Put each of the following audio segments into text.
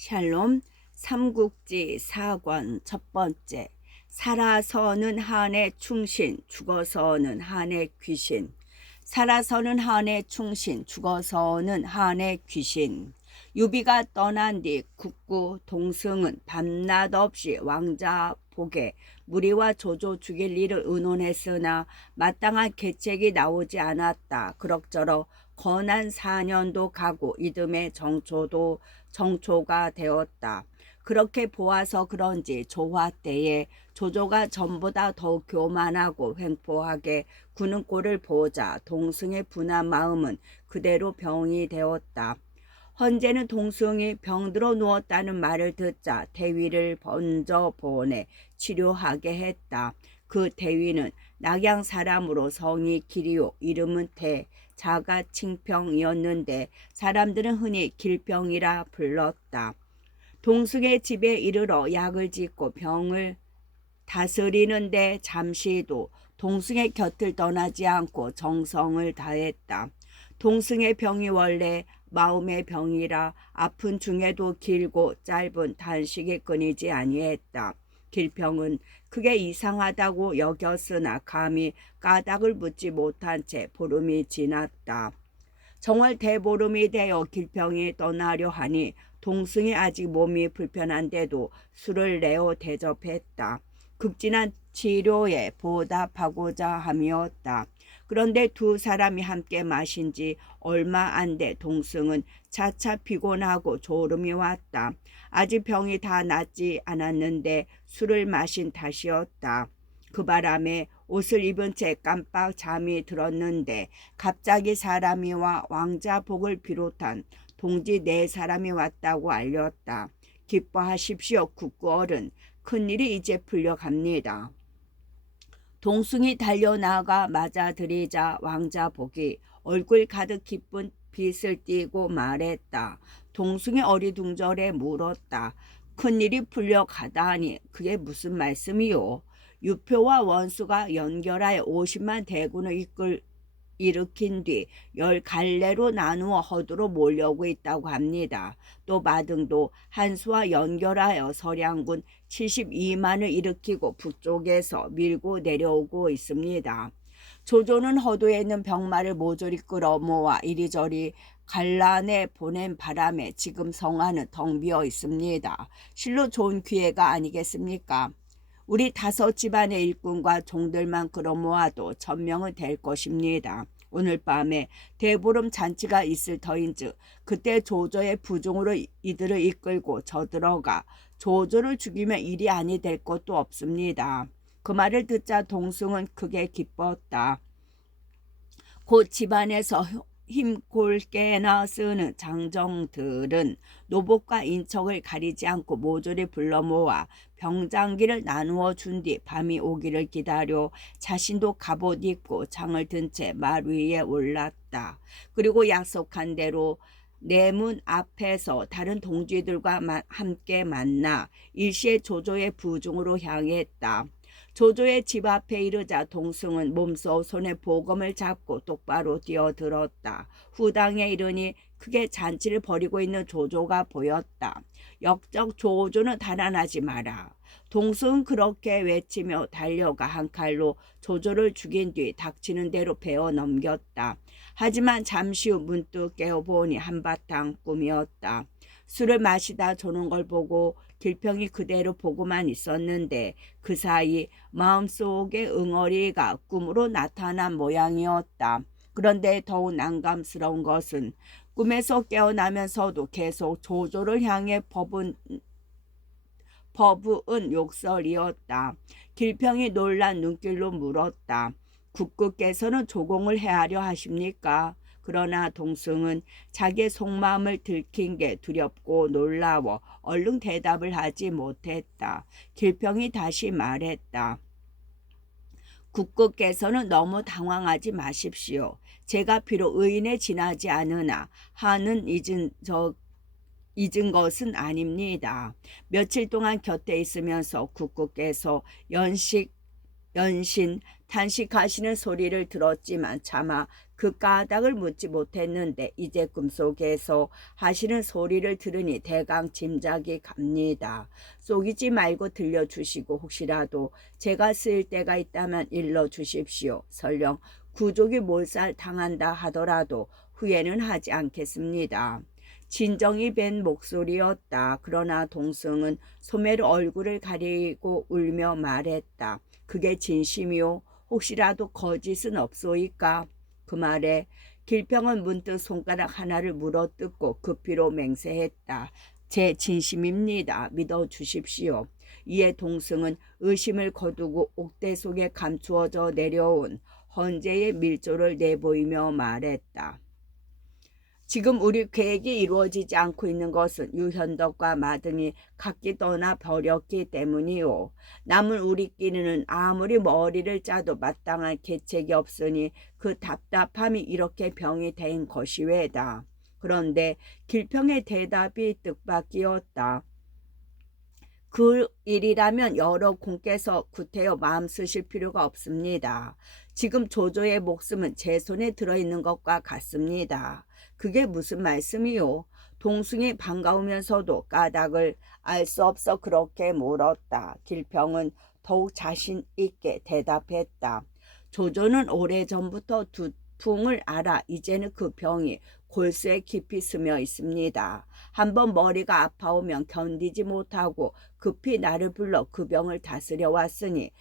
샬롬. 삼국지 4권 첫 번째. 살아서는 한의 충신, 죽어서는 한의 귀신. 살아서는 한의 충신, 죽어서는 한의 귀신. 유비가 떠난 뒤 국구 동승은 밤낮 없이 왕자 복에 무리와 조조 죽일 일을 의논했으나 마땅한 계책이 나오지 않았다. 그럭저럭 건한 4년도 가고 이듬해 정초가 되었다. 그렇게 보아서 그런지 조화 때에 조조가 전보다 더욱 교만하고 횡포하게 구는 꼴을 보자 동승의 분한 마음은 그대로 병이 되었다. 헌재는 동승이 병들어 누웠다는 말을 듣자 대위를 먼저 보내 치료하게 했다. 그 대위는 낙양 사람으로 성이 길이요 이름은 대, 자가 칭평이었는데 사람들은 흔히 길병이라 불렀다. 동승의 집에 이르러 약을 짓고 병을 다스리는데 잠시도 동승의 곁을 떠나지 않고 정성을 다했다. 동승의 병이 원래 마음의 병이라 아픈 중에도 길고 짧은 단식이 끊이지 아니했다. 길병은 크게 이상하다고 여겼으나 감히 까닭을 묻지 못한 채 보름이 지났다. 정월 대보름이 되어 길병이 떠나려 하니 동승이 아직 몸이 불편한데도 술을 내어 대접했다. 극진한 치료에 보답하고자 함이었다. 그런데 두 사람이 함께 마신 지 얼마 안 돼 동승은 차차 피곤하고 졸음이 왔다. 아직 병이 다 낫지 않았는데 술을 마신 탓이었다. 그 바람에 옷을 입은 채 깜빡 잠이 들었는데 갑자기 사람이와 왕자복을 비롯한 동지 4사람이 왔다고 알렸다. 기뻐하십시오 국구 어른. 큰일이 이제 풀려갑니다. 동승이 달려나가 맞아들이자 왕자복이 얼굴 가득 기쁜 빛을 띠고 말했다. 동승이 어리둥절해 물었다. 큰일이 풀려가다니 그게 무슨 말씀이요? 유표와 원수가 연결하여 50만 대군을 일으킨 뒤 10갈래로 나누어 허두로 몰려오고 있다고 합니다. 또 마등도 한수와 연결하여 서량군 72만을 일으키고 북쪽에서 밀고 내려오고 있습니다. 조조는 허도에 있는 병마를 모조리 끌어모아 이리저리 갈란에 보낸 바람에 지금 성안은 텅 비어 있습니다. 실로 좋은 기회가 아니겠습니까? 우리 5 집안의 일꾼과 종들만 끌어모아도 1000명은 될 것입니다. 오늘 밤에 대보름 잔치가 있을 터인즉 그때 조조의 부중으로 이들을 이끌고 저들어가 조조를 죽이면 일이 아니 될 것도 없습니다. 그 말을 듣자 동승은 크게 기뻤다. 곧 집안에서 힘골게나 쓰는 장정들은 노복과 인척을 가리지 않고 모조리 불러 모아 병장기를 나누어 준 뒤 밤이 오기를 기다려 자신도 갑옷 입고 창을 든 채 말 위에 올랐다. 그리고 약속한 대로 내문 앞에서 다른 동지들과 함께 만나 일시에 조조의 부중으로 향했다. 조조의 집 앞에 이르자 동승은 몸소 손에 보검을 잡고 똑바로 뛰어들었다. 후당에 이르니 크게 잔치를 벌이고 있는 조조가 보였다. 역적 조조는 달아나지 마라. 동승은 그렇게 외치며 달려가 한 칼로 조조를 죽인 뒤 닥치는 대로 베어 넘겼다. 하지만 잠시 후 문득 깨어보니 한바탕 꿈이었다. 술을 마시다 조는 걸 보고 길평이 그대로 보고만 있었는데 그 사이 마음속에 응어리가 꿈으로 나타난 모양이었다. 그런데 더욱 난감스러운 것은 꿈에서 깨어나면서도 계속 조조를 향해 버부은 욕설이었다. 길평이 놀란 눈길로 물었다. 국구께서는 조공을 해하려 하십니까? 그러나 동승은 자기의 속마음을 들킨 게 두렵고 놀라워 얼른 대답을 하지 못했다. 길평이 다시 말했다. 국구께서는 너무 당황하지 마십시오. 제가 비록 의인에 지나지 않으나 한은 잊은 것은 아닙니다. 며칠 동안 곁에 있으면서 국구께서 연신 단식하시는 소리를 들었지만 차마 그 까닭을 묻지 못했는데 이제 꿈속에서 하시는 소리를 들으니 대강 짐작이 갑니다. 속이지 말고 들려주시고 혹시라도 제가 쓰일 때가 있다면 일러주십시오. 설령 구족이 몰살 당한다 하더라도 후회는 하지 않겠습니다. 진정이 밴 목소리였다. 그러나 동승은 소매로 얼굴을 가리고 울며 말했다. 그게 진심이요? 혹시라도 거짓은 없소이까? 그 말에 길평은 문득 손가락 하나를 물어뜯고 급히로 맹세했다. 제 진심입니다. 믿어주십시오. 이에 동승은 의심을 거두고 옥대 속에 감추어져 내려온 헌재의 밀조를 내보이며 말했다. 지금 우리 계획이 이루어지지 않고 있는 것은 유현덕과 마등이 각기 떠나 버렸기 때문이요. 남은 우리끼리는 아무리 머리를 짜도 마땅한 계책이 없으니 그 답답함이 이렇게 병이 된 것이외다. 그런데 길평의 대답이 뜻밖이었다. 그 일이라면 여러 공께서 구태여 마음 쓰실 필요가 없습니다. 지금 조조의 목숨은 제 손에 들어있는 것과 같습니다. 그게 무슨 말씀이요? 동승이 반가우면서도 까닭을 알 수 없어 그렇게 물었다. 길평은 더욱 자신 있게 대답했다. 조조는 오래전부터 두풍을 알아 이제는 그 병이 골수에 깊이 스며 있습니다. 한번 머리가 아파오면 견디지 못하고 급히 나를 불러 그 병을 다스려 왔으니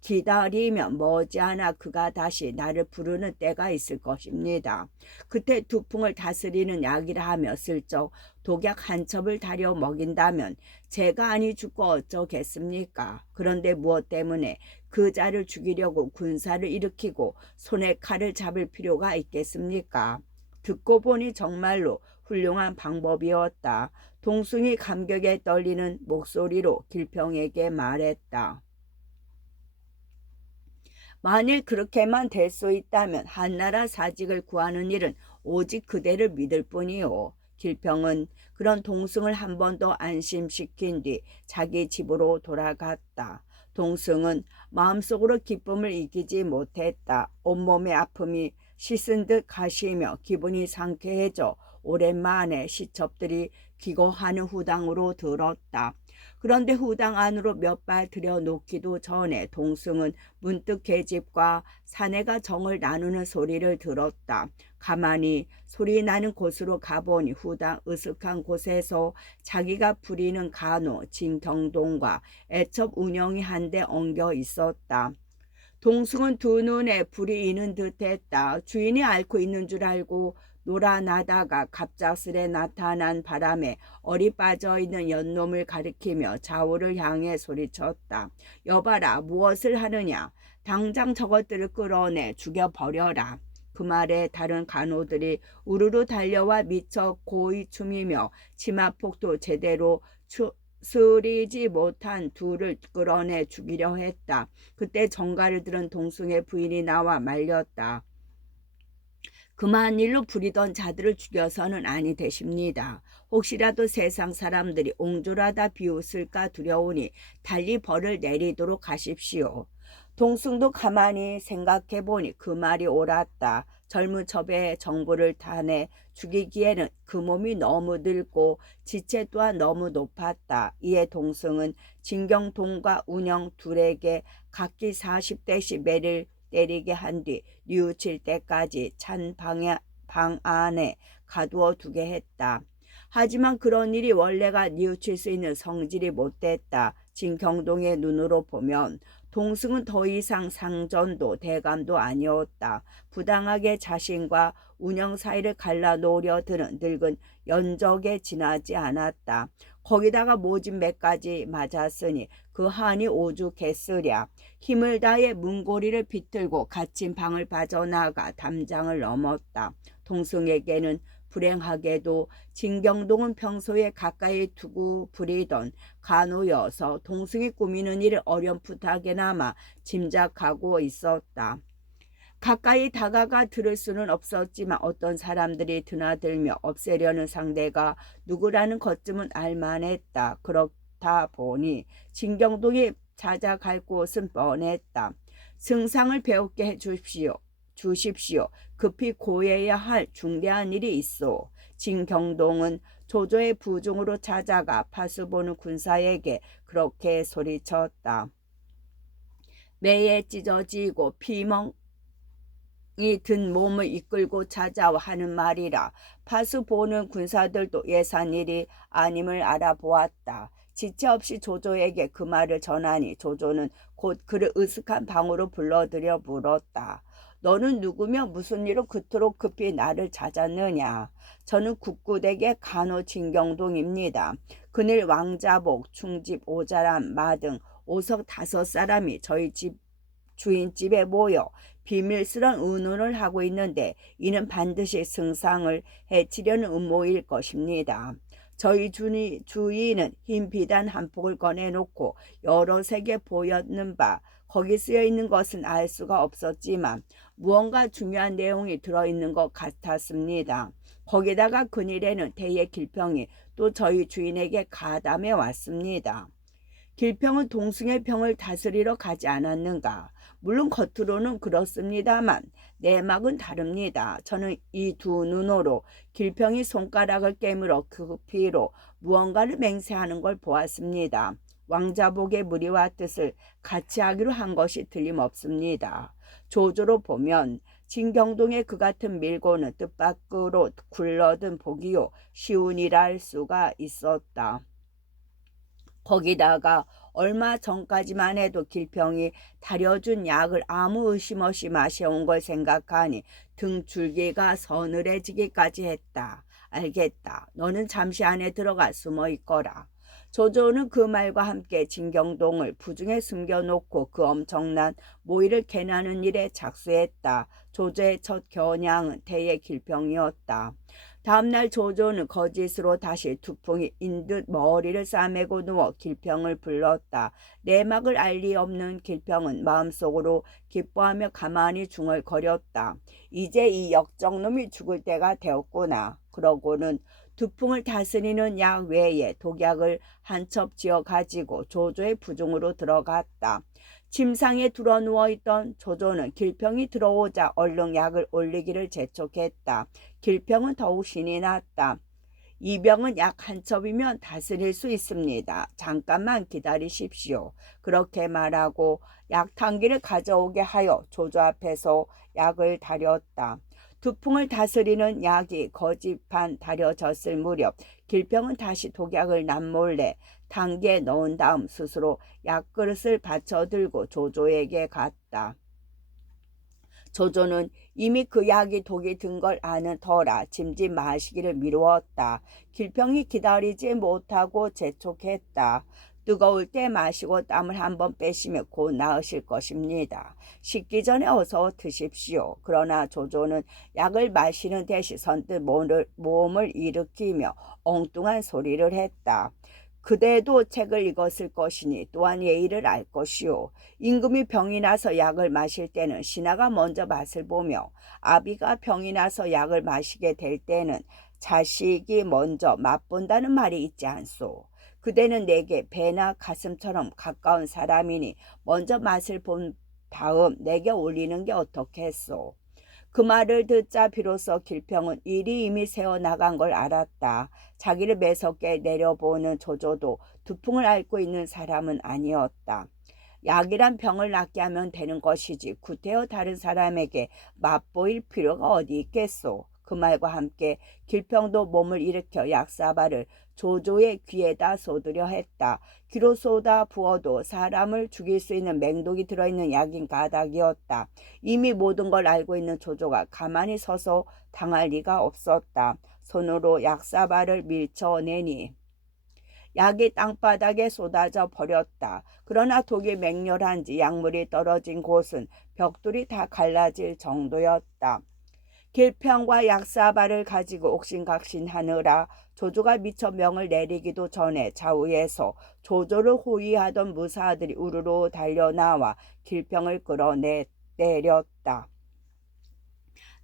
기다리면 머지않아 그가 다시 나를 부르는 때가 있을 것입니다. 그때 두풍을 다스리는 약이라 하며 슬쩍 독약 한 첩을 다려 먹인다면 제가 아니 죽고 어쩌겠습니까? 그런데 무엇 때문에 그 자를 죽이려고 군사를 일으키고 손에 칼을 잡을 필요가 있겠습니까? 듣고 보니 정말로 훌륭한 방법이었다. 동승이 감격에 떨리는 목소리로 길평에게 말했다. 만일 그렇게만 될 수 있다면 한나라 사직을 구하는 일은 오직 그대를 믿을 뿐이요. 길평은 그런 동승을 한 번 더 안심시킨 뒤 자기 집으로 돌아갔다. 동승은 마음속으로 기쁨을 이기지 못했다. 온몸의 아픔이 씻은 듯 가시며 기분이 상쾌해져 오랜만에 시첩들이 기거하는 후당으로 들었다. 그런데 후당 안으로 몇 발 들여놓기도 전에 동승은 문득 계집과 사내가 정을 나누는 소리를 들었다. 가만히 소리 나는 곳으로 가보니 후당 으슥한 곳에서 자기가 부리는 간호 진경동과 애첩 운영이 한데 엉겨 있었다. 동승은 두 눈에 불이 이는 듯했다. 주인이 앓고 있는 줄 알고 놀아나다가 갑작스레 나타난 바람에 얼이 빠져있는 연놈을 가리키며 좌우를 향해 소리쳤다. 여봐라, 무엇을 하느냐? 당장 저것들을 끌어내 죽여버려라. 그 말에 다른 간호들이 우르르 달려와 미처 고이 춤이며 치마폭도 제대로 쓰리지 못한 둘을 끌어내 죽이려 했다. 그때 정가를 들은 동승의 부인이 나와 말렸다. 그만 일로 부리던 자들을 죽여서는 아니 되십니다. 혹시라도 세상 사람들이 옹졸하다 비웃을까 두려우니 달리 벌을 내리도록 하십시오. 동승도 가만히 생각해보니 그 말이 옳았다. 젊은 첩에 정부를 타내 죽이기에는 그 몸이 너무 늙고 지체 또한 너무 높았다. 이에 동승은 진경동과 운영 둘에게 각기 40대씩 매를 때리게 한 뒤 뉘우칠 때까지 찬 방 안에 가두어 두게 했다. 하지만 그런 일이 원래가 뉘우칠 수 있는 성질이 못됐다. 진경동의 눈으로 보면 동승은 더 이상 상전도 대감도 아니었다. 부당하게 자신과 운영 사이를 갈라놓으려 드는 늙은 연적에 지나지 않았다. 거기다가 모진 맥까지 맞았으니 그 한이 오죽했으랴. 힘을 다해 문고리를 비틀고 갇힌 방을 빠져나가 담장을 넘었다. 동승에게는 불행하게도 진경동은 평소에 가까이 두고 부리던 간호여서 동승이 꾸미는 일을 어렴풋하게나마 짐작하고 있었다. 가까이 다가가 들을 수는 없었지만 어떤 사람들이 드나들며 없애려는 상대가 누구라는 것쯤은 알만했다. 그렇다 보니 진경동이 찾아갈 곳은 뻔했다. 승상을 배웠게 해 주십시오. 급히 고해야 할 중대한 일이 있어. 진경동은 조조의 부중으로 찾아가 파수보는 군사에게 그렇게 소리쳤다. 매에 찢어지고 피멍이 든 몸을 이끌고 찾아와 하는 말이라. 파수보는 군사들도 예산일이 아님을 알아보았다. 지체 없이 조조에게 그 말을 전하니 조조는 곧 그를 으슥한 방으로 불러들여 물었다. 너는 누구며 무슨 일로 그토록 급히 나를 찾았느냐? 저는 국구대계 간호 진경동입니다. 그늘 왕자복, 충집, 오자람, 마 등 오석 5사람이 저희 집 주인집에 모여 비밀스런 의논을 하고 있는데 이는 반드시 승상을 해치려는 음모일 것입니다. 저희 주인은 흰 비단 한 폭을 꺼내놓고 여러 색에 보였는 바 거기 쓰여 있는 것은 알 수가 없었지만 무언가 중요한 내용이 들어있는 것 같았습니다. 거기다가 그일에는 대의 길평이 또 저희 주인에게 가담해 왔습니다. 길평은 동승의 평을 다스리러 가지 않았는가? 물론 겉으로는 그렇습니다만 내막은 다릅니다. 저는 이 두 눈으로 길평이 손가락을 깨물어 그 피로 무언가를 맹세하는 걸 보았습니다. 왕자복의 무리와 뜻을 같이 하기로 한 것이 틀림없습니다. 조조로 보면 진경동의 그 같은 밀고는 뜻밖으로 굴러든 복이요 쉬운이라 할 수가 있었다. 거기다가 얼마 전까지만 해도 길평이 다려준 약을 아무 의심 없이 마셔온 걸 생각하니 등줄기가 서늘해지기까지 했다. 알겠다. 너는 잠시 안에 들어가 숨어 있거라. 조조는 그 말과 함께 진경동을 부중에 숨겨놓고 그 엄청난 모의를 개나는 일에 작수했다. 조조의 첫 겨냥은 대의 길평이었다. 다음날 조조는 거짓으로 다시 두풍이 인듯 머리를 싸매고 누워 길평을 불렀다. 내막을 알 리 없는 길평은 마음속으로 기뻐하며 가만히 중얼거렸다. 이제 이 역적놈이 죽을 때가 되었구나. 그러고는 두풍을 다스리는 약 외에 독약을 한 첩 지어 가지고 조조의 부중으로 들어갔다. 침상에 들어 누워있던 조조는 길평이 들어오자 얼른 약을 올리기를 재촉했다. 길평은 더욱 신이 났다. 이 병은 약 한 첩이면 다스릴 수 있습니다. 잠깐만 기다리십시오. 그렇게 말하고 약탕기를 가져오게 하여 조조 앞에서 약을 다렸다. 두풍을 다스리는 약이 거짓판 다려졌을 무렵 길평은 다시 독약을 남몰래 당기에 넣은 다음 스스로 약그릇을 받쳐들고 조조에게 갔다. 조조는 이미 그 약이 독이 든 걸 아는 터라 짐짓 마시기를 미루었다. 길평이 기다리지 못하고 재촉했다. 뜨거울 때 마시고 땀을 한번 빼시면 곧 나으실 것입니다. 식기 전에 어서 드십시오. 그러나 조조는 약을 마시는 대신 선뜻 몸을 일으키며 엉뚱한 소리를 했다. 그대도 책을 읽었을 것이니 또한 예의를 알 것이요. 임금이 병이 나서 약을 마실 때는 신하가 먼저 맛을 보며 아비가 병이 나서 약을 마시게 될 때는 자식이 먼저 맛본다는 말이 있지 않소. 그대는 내게 배나 가슴처럼 가까운 사람이니 먼저 맛을 본 다음 내게 올리는 게 어떻겠소. 그 말을 듣자 비로소 길평은 일이 이미 새어나간 걸 알았다. 자기를 매섭게 내려보는 조조도 두풍을 앓고 있는 사람은 아니었다. 약이란 병을 낫게 하면 되는 것이지 구태여 다른 사람에게 맛보일 필요가 어디 있겠소. 그 말과 함께 길평도 몸을 일으켜 약사발을 조조의 귀에다 쏟으려 했다. 귀로 쏟아 부어도 사람을 죽일 수 있는 맹독이 들어있는 약인 가닥이었다. 이미 모든 걸 알고 있는 조조가 가만히 서서 당할 리가 없었다. 손으로 약사발을 밀쳐내니 약이 땅바닥에 쏟아져 버렸다. 그러나 독이 맹렬한지 약물이 떨어진 곳은 벽돌이 다 갈라질 정도였다. 길평과 약사발을 가지고 옥신각신하느라 조조가 미처 명을 내리기도 전에 좌우에서 조조를 호위하던 무사들이 우르르 달려나와 길평을 끌어내렸다.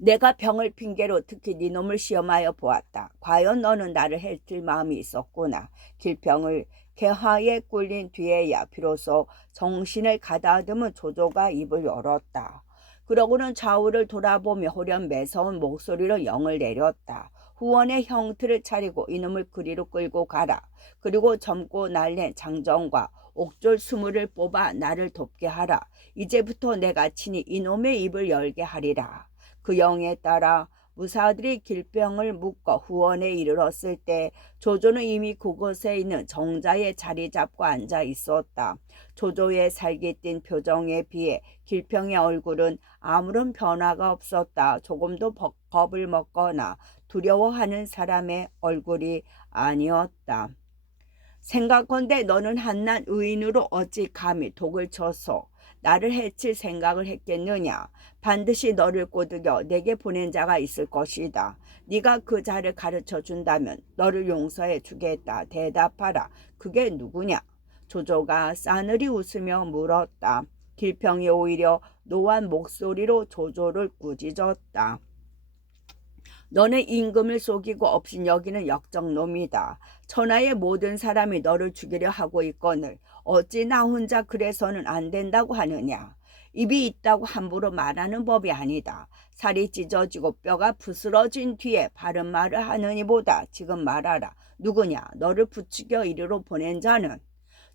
내가 병을 핑계로 특히 네 놈을 시험하여 보았다. 과연 너는 나를 해칠 마음이 있었구나. 길평을 개화에 꿀린 뒤에야 비로소 정신을 가다듬은 조조가 입을 열었다. 그러고는 좌우를 돌아보며 호련 매서운 목소리로 영을 내렸다. 후원의 형틀을 차리고 이놈을 그리로 끌고 가라. 그리고 젊고 날랜 장정과 옥졸 20을 뽑아 나를 돕게 하라. 이제부터 내가 친히 이놈의 입을 열게 하리라. 그 영에 따라 무사들이 길병을 묶어 후원에 이르렀을 때 조조는 이미 그곳에 있는 정자에 자리 잡고 앉아 있었다. 조조의 살깃 띈 표정에 비해 길병의 얼굴은 아무런 변화가 없었다. 조금도 겁을 먹거나 두려워하는 사람의 얼굴이 아니었다. 생각건대 너는 한낱 의인으로 어찌 감히 독을 쳐서 나를 해칠 생각을 했겠느냐. 반드시 너를 꼬드겨 내게 보낸 자가 있을 것이다. 네가 그 자를 가르쳐 준다면 너를 용서해 주겠다. 대답하라. 그게 누구냐? 조조가 싸늘히 웃으며 물었다. 길평이 오히려 노한 목소리로 조조를 꾸짖었다. 너는 임금을 속이고 업신여기는 역적놈이다. 천하의 모든 사람이 너를 죽이려 하고 있거늘 어찌 나 혼자 그래서는 안 된다고 하느냐. 입이 있다고 함부로 말하는 법이 아니다. 살이 찢어지고 뼈가 부스러진 뒤에 바른 말을 하느니보다 지금 말하라. 누구냐? 너를 부추겨 이리로 보낸 자는?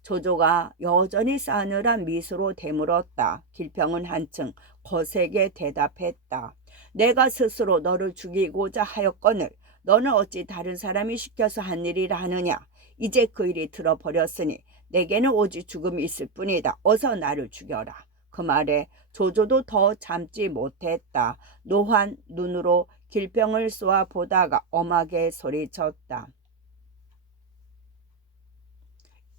조조가 여전히 싸늘한 미소로 되물었다. 길평은 한층 거세게 대답했다. 내가 스스로 너를 죽이고자 하였거늘 너는 어찌 다른 사람이 시켜서 한 일이라 하느냐. 이제 그 일이 들어버렸으니 내게는 오직 죽음이 있을 뿐이다. 어서 나를 죽여라. 그 말에 조조도 더 참지 못했다. 노환 눈으로 길병을 쏘아 보다가 엄하게 소리쳤다.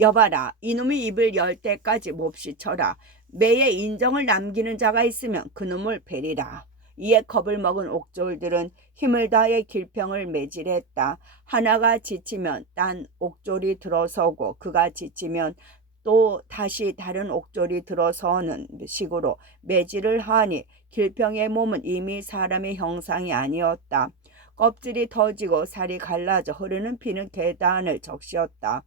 여봐라. 이놈이 입을 열 때까지 몹시 쳐라. 매에 인정을 남기는 자가 있으면 그놈을 베리라. 이에 겁을 먹은 옥졸들은 힘을 다해 길평을 매질했다. 하나가 지치면 딴 옥졸이 들어서고 그가 지치면 또 다시 다른 옥졸이 들어서는 식으로 매질을 하니 길평의 몸은 이미 사람의 형상이 아니었다. 껍질이 터지고 살이 갈라져 흐르는 피는 계단을 적시었다.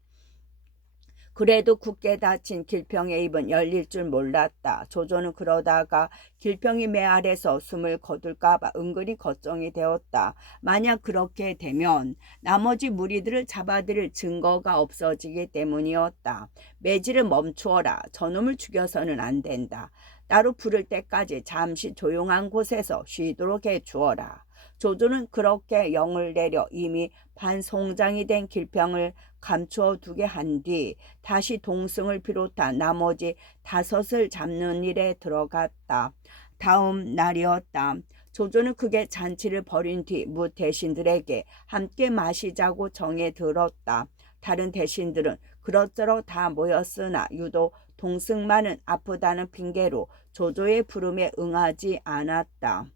그래도 굳게 닫힌 길평의 입은 열릴 줄 몰랐다. 조조는 그러다가 길평이 매 아래서 숨을 거둘까봐 은근히 걱정이 되었다. 만약 그렇게 되면 나머지 무리들을 잡아들일 증거가 없어지기 때문이었다. 매질을 멈추어라. 저놈을 죽여서는 안 된다. 따로 부를 때까지 잠시 조용한 곳에서 쉬도록 해주어라. 조조는 그렇게 영을 내려 이미 반송장이 된 길평을 감추어 두게 한 뒤 다시 동승을 비롯한 나머지 5을 잡는 일에 들어갔다. 다음 날이었다. 조조는 크게 잔치를 벌인 뒤 무 대신들에게 함께 마시자고 정해 들었다. 다른 대신들은 그럭저럭 다 모였으나 유독 동승만은 아프다는 핑계로 조조의 부름에 응하지 않았다.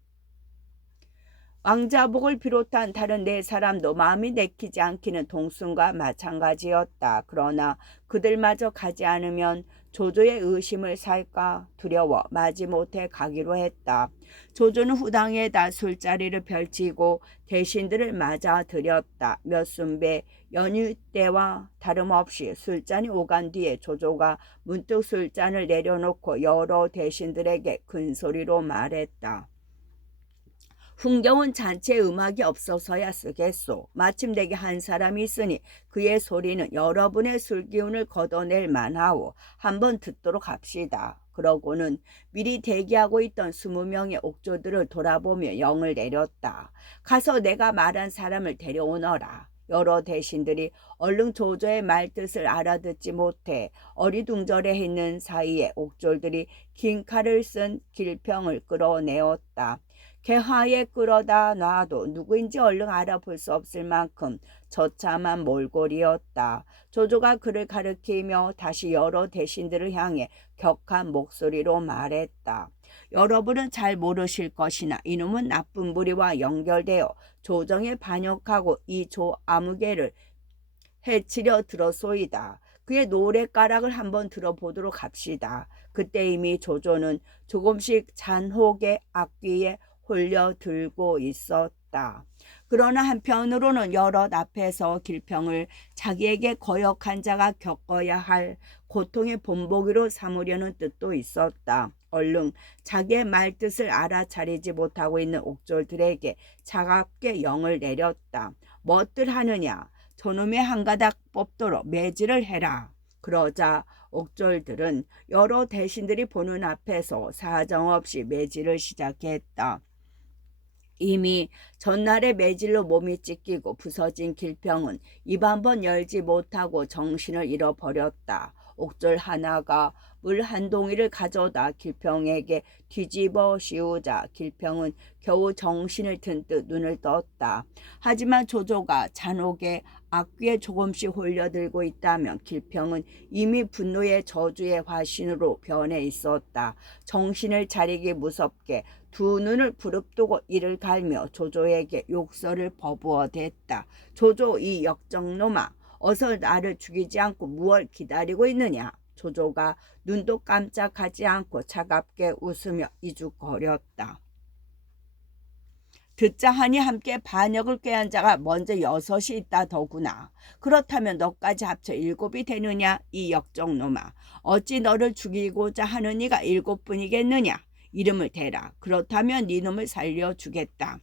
왕자복을 비롯한 다른 4사람도 마음이 내키지 않기는 동승과 마찬가지였다. 그러나 그들마저 가지 않으면 조조의 의심을 살까 두려워 마지못해 가기로 했다. 조조는 후당에다 술자리를 펼치고 대신들을 맞아들였다. 몇 순배 연휴 때와 다름없이 술잔이 오간 뒤에 조조가 문득 술잔을 내려놓고 여러 대신들에게 큰소리로 말했다. 흥겨운 잔치에 음악이 없어서야 쓰겠소. 마침 내게 한 사람이 있으니 그의 소리는 여러분의 술기운을 걷어낼 만하오. 한번 듣도록 합시다. 그러고는 미리 대기하고 있던 20명의 옥조들을 돌아보며 영을 내렸다. 가서 내가 말한 사람을 데려오너라. 여러 대신들이 얼른 조조의 말뜻을 알아듣지 못해 어리둥절해 있는 사이에 옥졸들이 긴 칼을 쓴 길평을 끌어내었다. 개화에 끌어다 놔도 누구인지 얼른 알아볼 수 없을 만큼 처참한 몰골이었다. 조조가 그를 가리키며 다시 여러 대신들을 향해 격한 목소리로 말했다. 여러분은 잘 모르실 것이나 이놈은 나쁜 무리와 연결되어 조정에 반역하고 이 조아무개를 해치려 들었소이다. 그의 노랫가락을 한번 들어보도록 합시다. 그때 이미 조조는 조금씩 잔혹의 악귀에 홀려 들고 있었다. 그러나 한편으로는 여럿 앞에서 길평을 자기에게 거역한 자가 겪어야 할 고통의 본보기로 삼으려는 뜻도 있었다. 얼른 자기의 말뜻을 알아차리지 못하고 있는 옥졸들에게 차갑게 영을 내렸다. 뭣들 하느냐? 저놈의 한 가닥 뽑도록 매질을 해라. 그러자 옥졸들은 여러 대신들이 보는 앞에서 사정없이 매질을 시작했다. 이미 전날의 매질로 몸이 찢기고 부서진 길평은 입 한 번 열지 못하고 정신을 잃어버렸다. 옥졸 하나가 물 한 동이를 가져다 길평에게 뒤집어 씌우자 길평은 겨우 정신을 든 듯 눈을 떴다. 하지만 조조가 잔혹에 악귀에 조금씩 홀려들고 있다면 길평은 이미 분노의 저주의 화신으로 변해 있었다. 정신을 차리기 무섭게 두 눈을 부릅뜨고 이를 갈며 조조에게 욕설을 버부어댔다. 조조 이 역정놈아, 어서 나를 죽이지 않고 무얼 기다리고 있느냐. 조조가 눈도 깜짝하지 않고 차갑게 웃으며 이죽거렸다. 듣자 하니 함께 반역을 꾀한 자가 먼저 6이 있다 더구나. 그렇다면 너까지 합쳐 7이 되느냐 이 역정놈아. 어찌 너를 죽이고자 하는 이가 7뿐이겠느냐. 이름을 대라. 그렇다면 네 놈을 살려주겠다.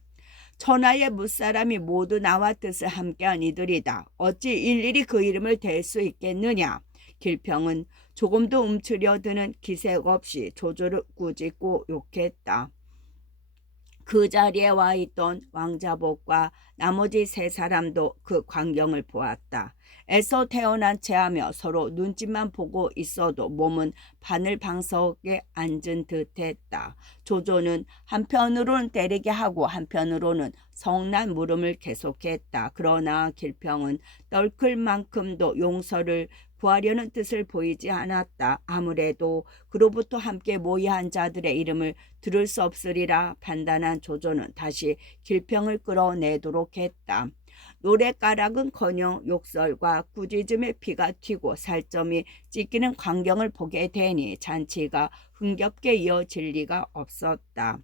천하의 무사람이 모두 나와 뜻을 함께한 이들이다. 어찌 일일이 그 이름을 댈 수 있겠느냐. 길평은 조금도 움츠려드는 기색 없이 조조를 꾸짖고 욕했다. 그 자리에 와 있던 왕자복과 나머지 3사람도 그 광경을 보았다. 애써 태어난 체하며 서로 눈짓만 보고 있어도 몸은 바늘방석에 앉은 듯했다. 조조는 한편으로는 때리게 하고 한편으로는 성난 물음을 계속했다. 그러나 길평은 떨클 만큼도 용서를 구하려는 뜻을 보이지 않았다. 아무래도 그로부터 함께 모의한 자들의 이름을 들을 수 없으리라 판단한 조조는 다시 길평을 끌어내도록 했다. 노랫가락은커녕 욕설과 꾸짖음에 피가 튀고 살점이 찢기는 광경을 보게 되니 잔치가 흥겹게 이어질 리가 없었다.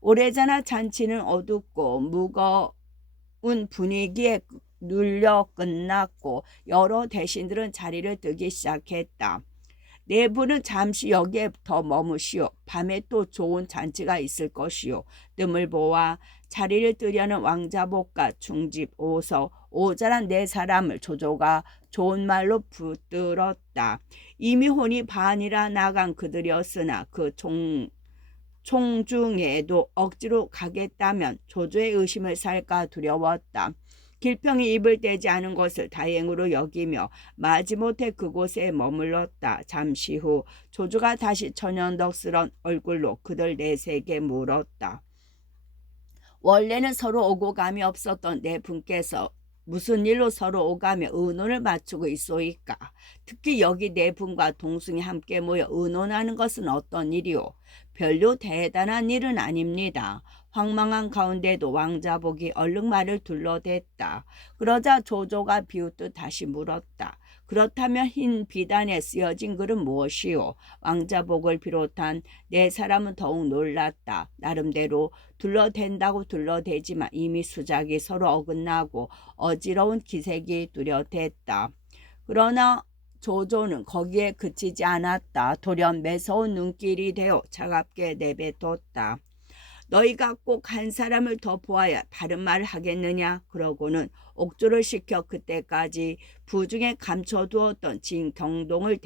오래전에 잔치는 어둡고 무거운 분위기에 눌려 끝났고 여러 대신들은 자리를 뜨기 시작했다. 내부는 잠시 여기에 더 머무시오. 밤에 또 좋은 잔치가 있을 것이오. 뜸을 보아 자리를 뜨려는 왕자복과 중집, 오서, 오자란 4사람을 조조가 좋은 말로 붙들었다. 이미 혼이 반이라 나간 그들이었으나 그 총중에도 억지로 가겠다면 조조의 의심을 살까 두려웠다. 길평이 입을 떼지 않은 것을 다행으로 여기며 마지못해 그곳에 머물렀다. 잠시 후 조조가 다시 천연덕스런 얼굴로 그들 넷에게 물었다. 원래는 서로 오고 감이 없었던 네 분께서 무슨 일로 서로 오가며 의논을 맞추고 있소이까? 특히 여기 네 분과 동승이 함께 모여 의논하는 것은 어떤 일이오? 별로 대단한 일은 아닙니다. 황망한 가운데도 왕자복이 얼른 말을 둘러댔다. 그러자 조조가 비웃듯 다시 물었다. 그렇다면 흰 비단에 쓰여진 글은 무엇이오? 왕자복을 비롯한 4사람은 더욱 놀랐다. 나름대로 둘러댄다고 둘러대지만 이미 수작이 서로 어긋나고 어지러운 기색이 뚜렷했다. 그러나 조조는 거기에 그치지 않았다. 돌연 매서운 눈길이 되어 차갑게 내뱉었다. 너희가 꼭 한 사람을 더 보아야 바른 말을 하겠느냐? 그러고는 옥조를 시켜 그때까지 부중에 감춰두었던 진경동을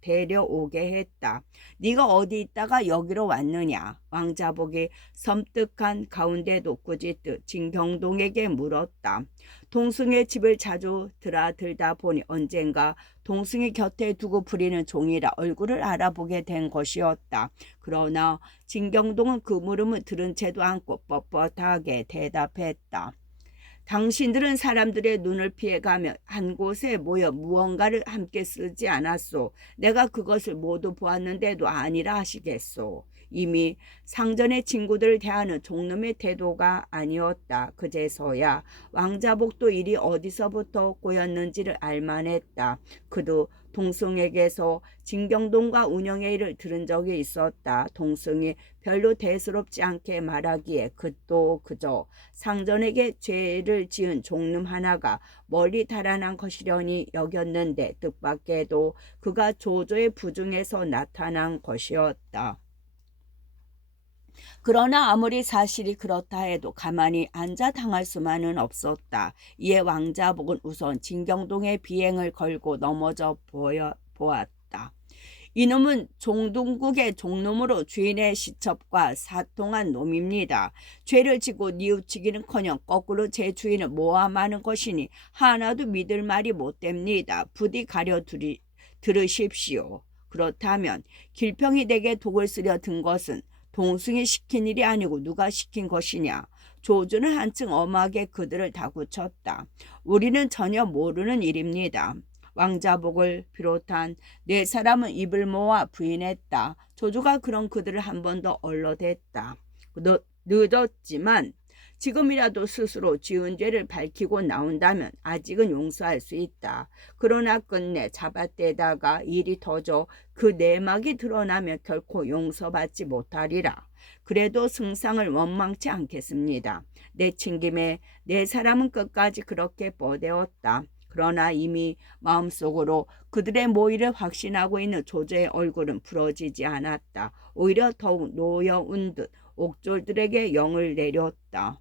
데려오게 했다. 네가 어디 있다가 여기로 왔느냐? 왕자복이 섬뜩한 가운데도 꾸짖듯 진경동에게 물었다. 동승의 집을 자주 드나들다 보니 언젠가 동승이 곁에 두고 부리는 종이라 얼굴을 알아보게 된 것이었다. 그러나 진경동은 그 물음을 들은 채도 않고 뻣뻣하게 대답했다. 당신들은 사람들의 눈을 피해가며 한 곳에 모여 무언가를 함께 쓰지 않았소. 내가 그것을 모두 보았는데도 아니라 하시겠소. 이미 상전의 친구들을 대하는 종놈의 태도가 아니었다. 그제서야 왕자복도 일이 어디서부터 꼬였는지를 알만했다. 그도 동승에게서 진경동과 운영의 일을 들은 적이 있었다. 동승이 별로 대수롭지 않게 말하기에 그도 그저 상전에게 죄를 지은 종놈 하나가 멀리 달아난 것이려니 여겼는데 뜻밖에도 그가 조조의 부중에서 나타난 것이었다. 그러나 아무리 사실이 그렇다 해도 가만히 앉아 당할 수만은 없었다. 이에 왕자복은 우선 진경동의 비행을 걸고 넘어져 보았다. 이놈은 종동국의 종놈으로 주인의 시첩과 사통한 놈입니다. 죄를 지고 뉘우치기는커녕 거꾸로 제 주인을 모함하는 것이니 하나도 믿을 말이 못됩니다. 부디 가려 들으십시오. 그렇다면 길평이 내게 독을 쓰려 든 것은 동승이 시킨 일이 아니고 누가 시킨 것이냐. 조조는 한층 엄하게 그들을 다구쳤다. 우리는 전혀 모르는 일입니다. 왕자복을 비롯한 네 사람은 입을 모아 부인했다. 조조가 그런 그들을 한 번 더 얼러댔다. 늦었지만 지금이라도 스스로 지은 죄를 밝히고 나온다면 아직은 용서할 수 있다. 그러나 끝내 잡아떼다가 일이 터져 그 내막이 드러나면 결코 용서받지 못하리라. 그래도 승상을 원망치 않겠습니다. 내친 김에 네 사람은 끝까지 그렇게 뻗대었다. 그러나 이미 마음속으로 그들의 모의를 확신하고 있는 조조의 얼굴은 풀어지지 않았다. 오히려 더욱 노여운 듯 옥졸들에게 영을 내렸다.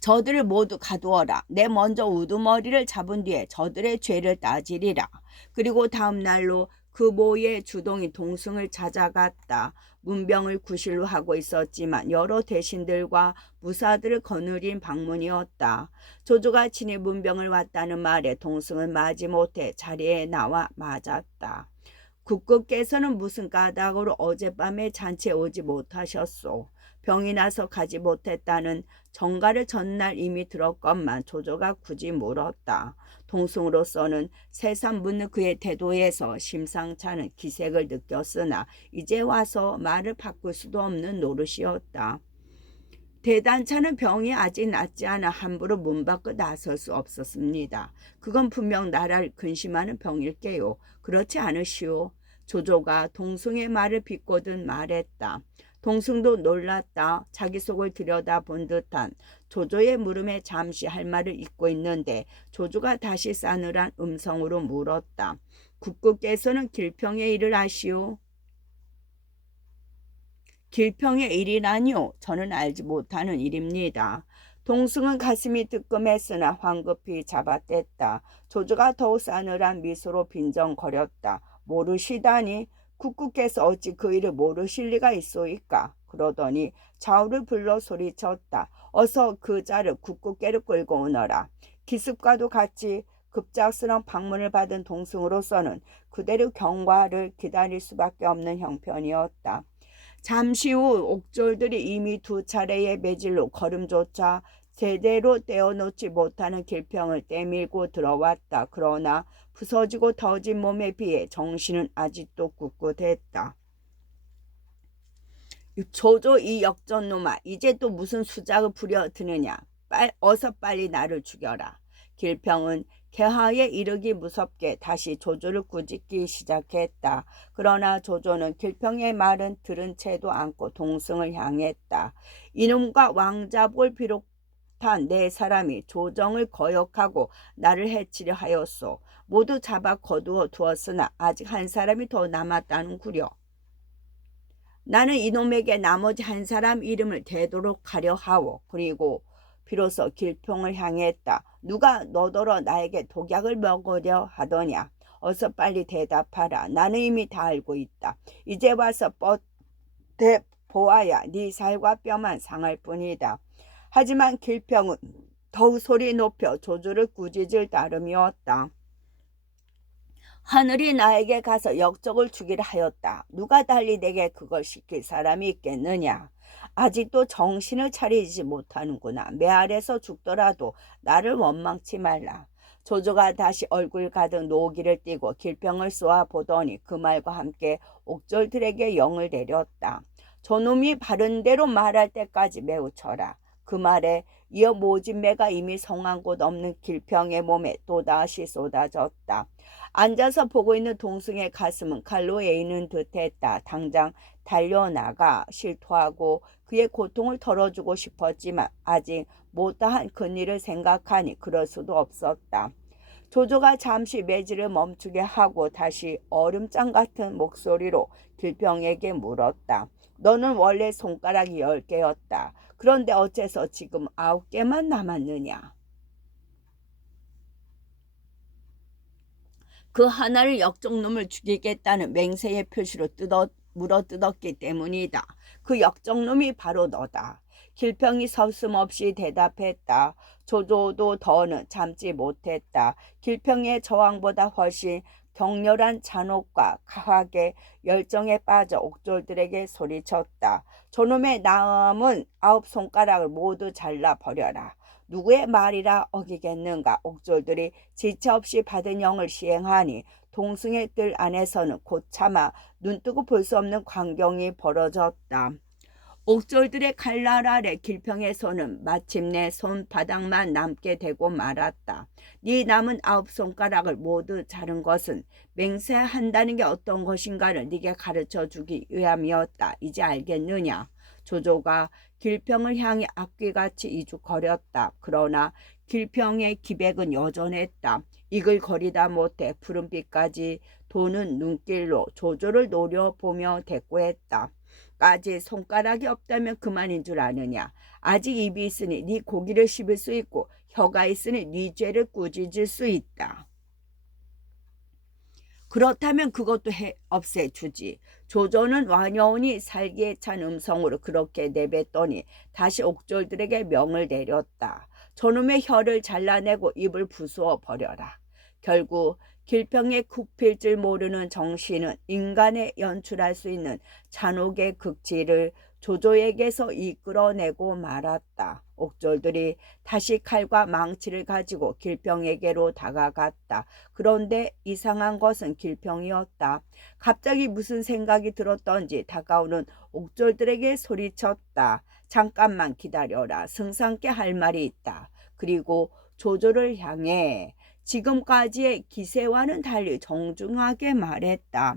저들을 모두 가두어라. 내 먼저 우두머리를 잡은 뒤에 저들의 죄를 따지리라. 그리고 다음 날로 그 모의 주동이 동승을 찾아갔다. 문병을 구실로 하고 있었지만 여러 대신들과 무사들을 거느린 방문이었다. 조조가 친히 문병을 왔다는 말에 동승은 마지못해 자리에 나와 맞았다. 국국께서는 무슨 까닭으로 어젯밤에 잔치에 오지 못하셨소? 병이 나서 가지 못했다는 정가를 전날 이미 들었건만 조조가 굳이 물었다. 동승으로서는 새삼 묻는 그의 태도에서 심상찮은 기색을 느꼈으나 이제 와서 말을 바꿀 수도 없는 노릇이었다. 대단찮은 병이 아직 낫지 않아 함부로 문 밖을 나설 수 없었습니다. 그건 분명 나라를 근심하는 병일게요. 그렇지 않으시오? 조조가 동승의 말을 비꼬듯 말했다. 동승도 놀랐다. 자기 속을 들여다본 듯한 조조의 물음에 잠시 할 말을 잊고 있는데 조조가 다시 싸늘한 음성으로 물었다. 국국께서는 길평의 일을 아시오? 길평의 일이라니요? 저는 알지 못하는 일입니다. 동승은 가슴이 뜨끔했으나 황급히 잡아뗐다. 조조가 더욱 싸늘한 미소로 빈정거렸다. 모르시다니? 국국께서 어찌 그 일을 모르실 리가 있소이까? 그러더니 좌우를 불러 소리쳤다. 어서 그 자를 국국께로 끌고 오너라. 기습과도 같이 급작스런 방문을 받은 동승으로서는 그대로 경과를 기다릴 수밖에 없는 형편이었다. 잠시 후 옥졸들이 이미 두 차례의 매질로 걸음조차 제대로 떼어놓지 못하는 길평을 떼밀고 들어왔다. 그러나 부서지고 더진 몸에 비해 정신은 아직도 꿋꿋했다. 조조 이 역전놈아, 이제 또 무슨 수작을 부려드느냐. 어서 빨리 나를 죽여라. 길평은 개하에 이르기 무섭게 다시 조조를 꾸짖기 시작했다. 그러나 조조는 길평의 말은 들은 채도 않고 동승을 향했다. 이놈과 왕자복을 비롯한 네 사람이 조정을 거역하고 나를 해치려 하였소. 모두 잡아 거두어 두었으나 아직 한 사람이 더 남았다는구려. 나는 이놈에게 나머지 한 사람 이름을 대도록 하려 하오. 그리고 비로소 길평을 향했다. 누가 너더러 나에게 독약을 먹으려 하더냐. 어서 빨리 대답하라. 나는 이미 다 알고 있다. 이제 와서 뻗대 보아야 네 살과 뼈만 상할 뿐이다. 하지만 길평은 더욱 소리 높여 조조를 꾸짖을 따름이었다. 하늘이 나에게 가서 역적을 주기를 하였다. 누가 달리 내게 그걸 시킬 사람이 있겠느냐. 아직도 정신을 차리지 못하는구나. 매 아래서 죽더라도 나를 원망치 말라. 조조가 다시 얼굴 가득 노기를 띠고 길평을 쏘아 보더니 그 말과 함께 옥졸들에게 영을 내렸다. 저놈이 바른 대로 말할 때까지 매우 쳐라. 그 말에 이어 모진 매가 이미 성한 곳 없는 길평의 몸에 또다시 쏟아졌다. 앉아서 보고 있는 동승의 가슴은 칼로 에이는 듯했다. 당장 달려나가 실토하고 그의 고통을 덜어주고 싶었지만 아직 못다한 그일을 생각하니 그럴 수도 없었다. 조조가 잠시 매질을 멈추게 하고 다시 얼음장 같은 목소리로 길평에게 물었다. 너는 원래 손가락이 10개였다. 그런데 어째서 지금 9개만 남았느냐? 그 하나를 역적놈을 죽이겠다는 맹세의 표시로 물어뜯었기 때문이다. 그 역적놈이 바로 너다. 길평이 서슴없이 대답했다. 조조도 더는 참지 못했다. 길평의 저항보다 훨씬 격렬한 잔혹과 가학의 열정에 빠져 옥졸들에게 소리쳤다. 저놈의 남은 9손가락을 모두 잘라버려라. 누구의 말이라 어기겠는가. 옥졸들이 지체 없이 받은 영을 시행하니 동승의 뜰 안에서는 곧차마 눈뜨고 볼 수 없는 광경이 벌어졌다. 옥졸들의 칼날 아래 길평의 손은 마침내 손바닥만 남게 되고 말았다. 네 남은 9손가락을 모두 자른 것은 맹세한다는 게 어떤 것인가를 네게 가르쳐 주기 위함이었다. 이제 알겠느냐? 조조가 길평을 향해 앞귀같이 이죽거렸다. 그러나 길평의 기백은 여전했다. 이글거리다 못해 푸른빛까지 도는 눈길로 조조를 노려보며 대꾸했다. 까지 손가락이 없다면 그만인 줄 아느냐. 아직 입이 있으니 네 고기를 씹을 수 있고 혀가 있으니 네 죄를 꾸짖을 수 있다. 그렇다면 그것도 없애주지. 조조는 완여운이 살기에 찬 음성으로 그렇게 내뱉더니 다시 옥졸들에게 명을 내렸다. 저놈의 혀를 잘라내고 입을 부수어 버려라. 결국 길평의 굽힐 줄 모르는 정신은 인간에 연출할 수 있는 잔혹의 극치를 조조에게서 이끌어내고 말았다. 옥졸들이 다시 칼과 망치를 가지고 길평에게로 다가갔다. 그런데 이상한 것은 길평이었다. 갑자기 무슨 생각이 들었던지 다가오는 옥졸들에게 소리쳤다. 잠깐만 기다려라. 승상께 할 말이 있다. 그리고 조조를 향해 지금까지의 기세와는 달리 정중하게 말했다.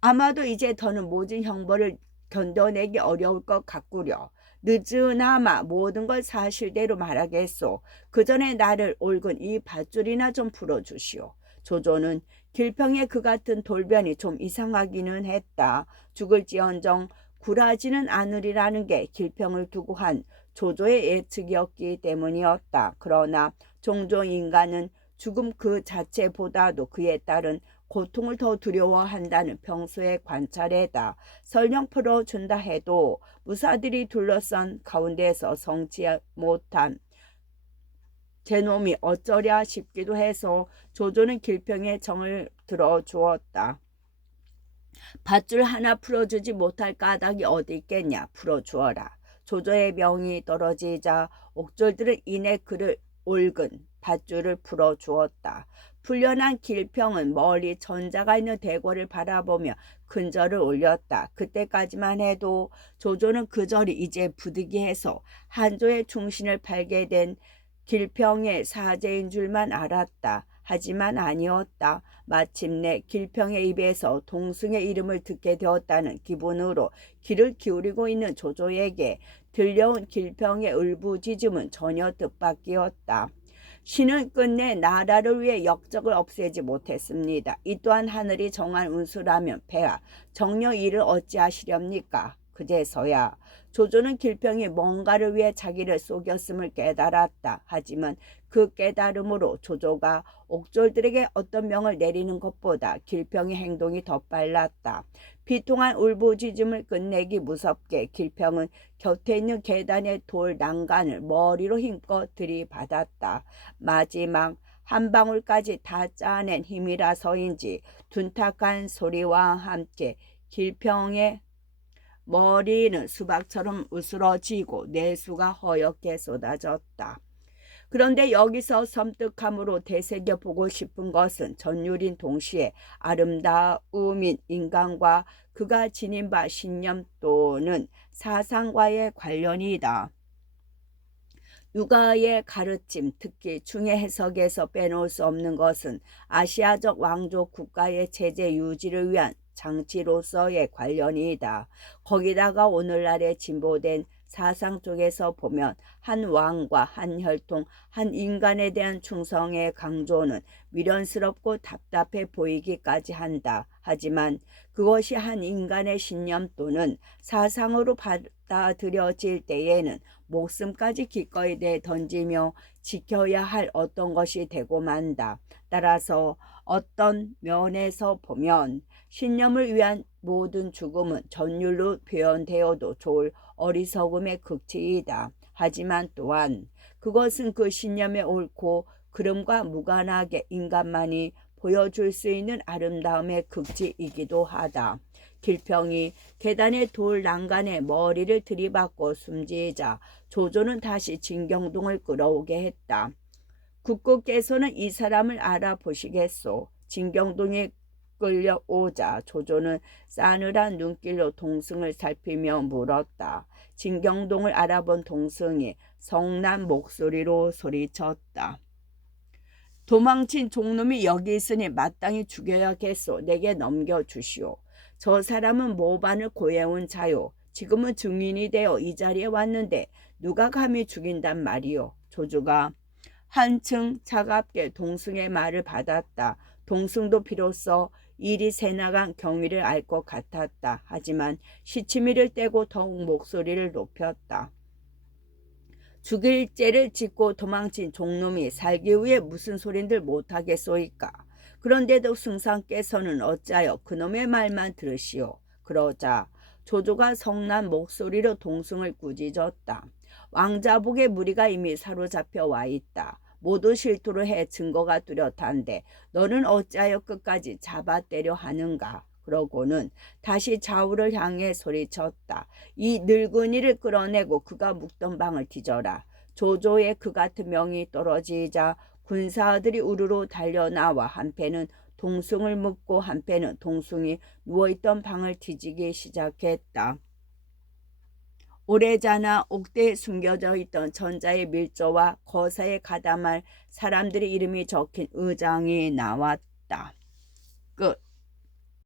아마도 이제 더는 모진 형벌을 견뎌내기 어려울 것 같구려. 늦으나마 모든 걸 사실대로 말하겠소. 그 전에 나를 옳은 이 밧줄이나 좀 풀어주시오. 조조는 길평의 그 같은 돌변이 좀 이상하기는 했다. 죽을지언정 굴하지는 않으리라는 게 길평을 두고 한 조조의 예측이었기 때문이었다. 그러나 종종 인간은 죽음 그 자체보다도 그에 따른 고통을 더 두려워한다는 평소의 관찰에다 설령 풀어준다 해도 무사들이 둘러싼 가운데서 성치 못한 제놈이 어쩌랴 싶기도 해서 조조는 길평의 정을 들어주었다. 밧줄 하나 풀어주지 못할 까닭이 어디 있겠냐. 풀어주어라. 조조의 명이 떨어지자 옥졸들은 이내 그를 옳은 밧줄을 풀어주었다. 풀려난 길평은 멀리 전자가 있는 대궐을 바라보며 큰절을 올렸다. 그때까지만 해도 조조는 그 절이 이제 부득이해서 한조의 충신을 팔게 된 길평의 사제인 줄만 알았다. 하지만 아니었다. 마침내 길평의 입에서 동승의 이름을 듣게 되었다는 기분으로 귀를 기울이고 있는 조조에게 들려온 길평의 울부짖음은 전혀 뜻밖이었다. 신은 끝내 나라를 위해 역적을 없애지 못했습니다. 이 또한 하늘이 정한 운수라면 폐하 정녕 이를 어찌하시렵니까? 그제서야 조조는 길평이 뭔가를 위해 자기를 속였음을 깨달았다. 하지만 그 깨달음으로 조조가 옥졸들에게 어떤 명을 내리는 것보다 길평의 행동이 더 빨랐다. 비통한 울부짖음을 끝내기 무섭게 길평은 곁에 있는 계단의 돌 난간을 머리로 힘껏 들이받았다. 마지막 한 방울까지 다 짜낸 힘이라서인지 둔탁한 소리와 함께 길평의 머리는 수박처럼 으스러지고 내수가 허옇게 쏟아졌다. 그런데 여기서 섬뜩함으로 되새겨보고 싶은 것은 전율인 동시에 아름다움인 인간과 그가 지닌 바 신념 또는 사상과의 관련이다. 육아의 가르침, 특히 중해 해석에서 빼놓을 수 없는 것은 아시아적 왕족 국가의 체제 유지를 위한 장치로서의 관련이다. 거기다가 오늘날의 진보된 사상 쪽에서 보면 한 왕과 한 혈통, 한 인간에 대한 충성의 강조는 미련스럽고 답답해 보이기까지 한다. 하지만 그것이 한 인간의 신념 또는 사상으로 받아들여질 때에는 목숨까지 기꺼이 내던지며 지켜야 할 어떤 것이 되고 만다. 따라서 어떤 면에서 보면 신념을 위한 모든 죽음은 전율로 표현되어도 좋을 어리석음의 극치이다. 하지만 또한 그것은 그 신념의 옳고 그름과 무관하게 인간만이 보여줄 수 있는 아름다움의 극치이기도 하다. 길평이 계단의 돌 난간에 머리를 들이박고 숨지자 조조는 다시 진경동을 끌어오게 했다. 국고께서는 이 사람을 알아보시겠소. 진경동에 끌려오자 조조는 싸늘한 눈길로 동승을 살피며 물었다. 진경동을 알아본 동승이 성난 목소리로 소리쳤다. 도망친 종놈이 여기 있으니 마땅히 죽여야겠소. 내게 넘겨주시오. 저 사람은 모반을 고해온 자요. 지금은 증인이 되어 이 자리에 왔는데 누가 감히 죽인단 말이오. 조조가 한층 차갑게 동승의 말을 받았다. 동승도 비로소 일이 새나간 경위를 알 것 같았다. 하지만 시치미를 떼고 더욱 목소리를 높였다. 죽일 죄를 짓고 도망친 종놈이 살기 위해 무슨 소린들 못하겠소이까. 그런데도 승상께서는 어찌하여 그놈의 말만 들으시오. 그러자 조조가 성난 목소리로 동승을 꾸짖었다. 왕자복의 무리가 이미 사로잡혀 와 있다. 모두 실토를 해 증거가 뚜렷한데 너는 어찌하여 끝까지 잡아떼려 하는가. 그러고는 다시 좌우를 향해 소리쳤다. 이 늙은이를 끌어내고 그가 묵던 방을 뒤져라. 조조의 그 같은 명이 떨어지자 군사들이 우르르 달려나와 한패는 동승을 묶고 한패는 동승이 누워있던 방을 뒤지기 시작했다. 오래전에 옥대에 숨겨져 있던 전자의 밀조와 거사에 가담할 사람들의 이름이 적힌 의장이 나왔다.